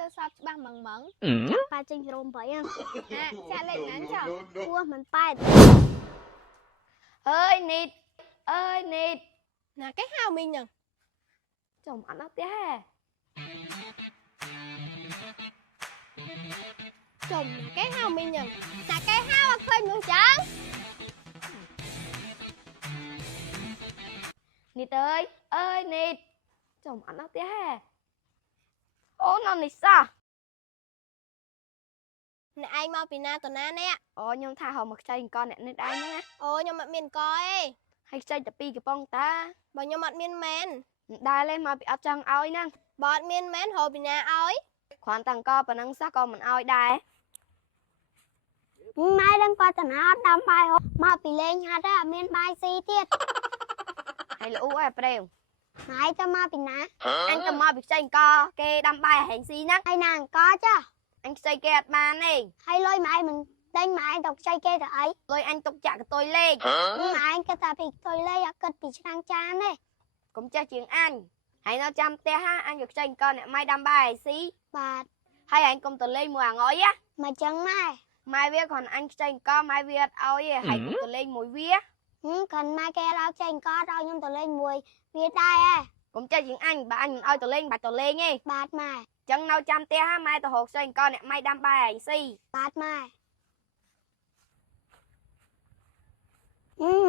លើសពច្បាស់ម៉ងម៉ង ប៉ាចេញរោមបើយ៉ាង ចាក់លេខណាចុះ ពោះមិនប៉ែត អើយនីតអើយនីត ណាគេហៅមីងហ្នឹង ចំអត់ដល់ផ្ទះហ៎ ចំណាគេហៅមីងហ្នឹងណាគេហៅអត់ឃើញនោះចឹង នីតអើយនីតចំអត់ដល់ផ្ទះហ៎អូននេះសោះ អ្នកឯងមកពីណាតណានេះ អូខ្ញុំថាហៅមកខ្ចីអង្គអ្នកនេះឯងហ្នឹងណា អូខ្ញុំអត់មានកអេ ហើយខ្ចីតែ2កំប៉ុងតា បើខ្ញុំអត់មានមែន មិនដែលទេមកពីអត់ចង់ឲ្យហ្នឹង បើអត់មានមែនរកពីណាឲ្យ គ្រាន់តែអង្គប៉ុណ្ណឹងសោះក៏មិនឲ្យដែរ ម៉ែដឹងគាត់តាណាអត់ដាំបាយហូបមកពីលេងហាត់ហើយអត់មានបាយស៊ីទៀត ហើយល្អូអើប្រេវ ម៉ែទៅមកពីណា អញទៅមកពីខ្ចីអង្គគេដាំបាយហែងស៊ីហ្នឹង ហើយណាអង្គចា អញខ្ចីគេអត់បានទេ ហើយលុយម៉ែមិនដេញម៉ែទៅខ្ចីគេទៅអី លុយអញទុកចាក់កតុយលេខ ម៉ែគិតថាពីទុយលេអត់គិតពីឆ្នាំងចានទេ កុំចេះជាងអញហើយនៅចាំផ្ទះហាអញយកខ្ចីអង្គអ្នកម៉ៃដាំបាយហែងស៊ី បាទ ហើយអញកុំទៅលេងមួយអាងអុយណា មកចឹងម៉ែ ម៉ែវាគ្រាន់អញខ្ចីអង្គម៉ែវាអត់ឲ្យទេហើយកុំទៅលេងមួយវា កាន់ម៉ែគេដល់ខ្ចីអង្គឲ្យខ្ញុំទៅលេងមួយវាដែរហ៎ កុំចេះជាងអញបើអញមិនឲ្យទៅលេងបាច់ទៅលេងទេ បាទម៉ែ ចឹងនៅចាំផ្ទះហាម៉ែទៅរកខ្ចីអង្គអ្នកម៉ៃដាំបាយហែងស៊ី បាទម៉ែ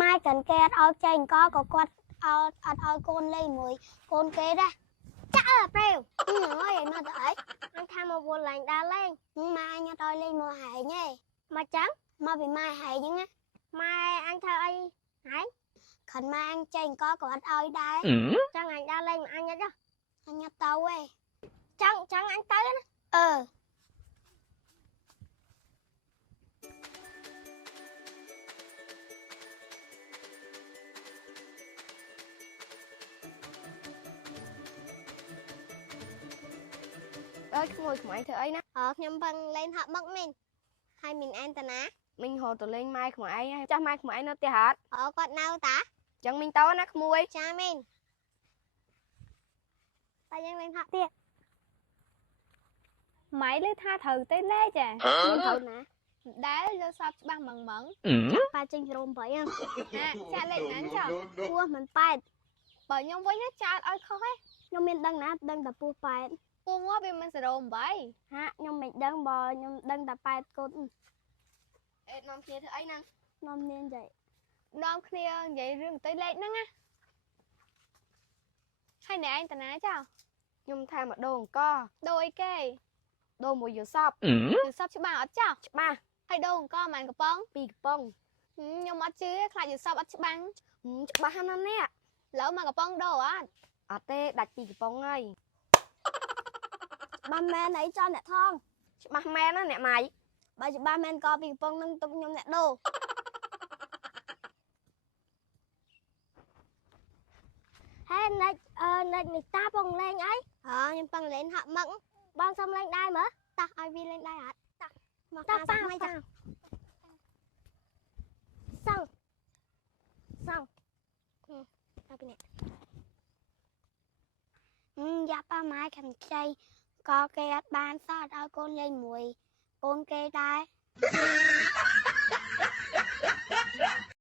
ម៉ែកាន់គេអត់ឲ្យខ្ចីអង្គក៏គាត់អត់ឲ្យកូនលេងមួយកូនគេដែរចាក់ប្រេវអើយមកទៅអីអញថាមកវល់ឡើងដើរលេងម៉ែអញអត់ឲ្យលេងមកហែងទេមកចឹងមកពីម៉ែហែងហ្នឹងណាម៉ែអញធ្វើអីហែងខិនម៉ែអញខ្ចីអង្គក៏អត់ឲ្យដែរចឹងអញដើរលេងមកអញអត់អញអត់ទៅទេចឹងអញទៅណាអឺ អើយក្មួយក្មួយធ្វើអីណា ខ្ញុំពឹងលេងហាក់បឹកមីងហើយមីងអែនតាណា មីងហៅទៅលេងម៉ែក្មួយឯងចាស់ម៉ែក្មួយឯងនៅផ្ទះហត់ គាត់នៅតា ចឹងមីងទៅណាក្មួយ ចាមីងតែយើងលេងហាក់ទៀត ម៉ៃលើថាត្រូវទៅលេខចា មិនត្រូវណា ដែលលើសពច្បាស់ម៉ងម៉ង ប៉ាចេញរោមបើយ៉ាង ចាក់លេខណាចុះ ពោះមិនប៉ែត បើខ្ញុំវិញចាក់ឲ្យខុសឯង ខ្ញុំមានដឹងណាដឹងតែពោះប៉ែត ពូងាប់វាមិន08 ហាក់ខ្ញុំមិនដឹងបើខ្ញុំដឹងតែប៉ែតកូន អេនាំគ្នាធ្វើអីហ្នឹង ខ្ញុំមានចៃ នាំគ្នានិយាយរឿងទៅលេខហ្នឹងណាហើយអ្នកឯងតាណាចុះ ខ្ញុំថាមកដូរអង្គ ដូរអីគេ ដូរមួយយល់សព យល់សពច្បាស់អត់ចុះ ច្បាស់ ហើយដូរអង្គម៉ែនកំប៉ុង 2កំប៉ុង ខ្ញុំអត់ជឿខ្លាចយល់សពអត់ច្បាស់ ច្បាស់ណាស់នេះ លើមកកំប៉ុងដូរអត់ អត់ទេដាច់2កំប៉ុងហើយ ច្បាស់មែនអីចន់អ្នកថង ច្បាស់មែនណាអ្នកម៉ៃ បើច្បាស់មែនក៏ពីកំប៉ុងនឹងទុកខ្ញុំអ្នកដូរហេនិចនេះតាពងលេងអីខ្ញុំពឹងលេងហាក់ម៉ឹកបងសុំលេងដែរមើលតាឲ្យវាលេងដែរអត់តាមកតាប៉ាមិនតាសងតាពីនេះយ៉ាប៉ាម៉ែខាងខ្ចីក៏គេអត់បានសោះអត់ឲ្យកូនលេងមួយកូនគេដែរ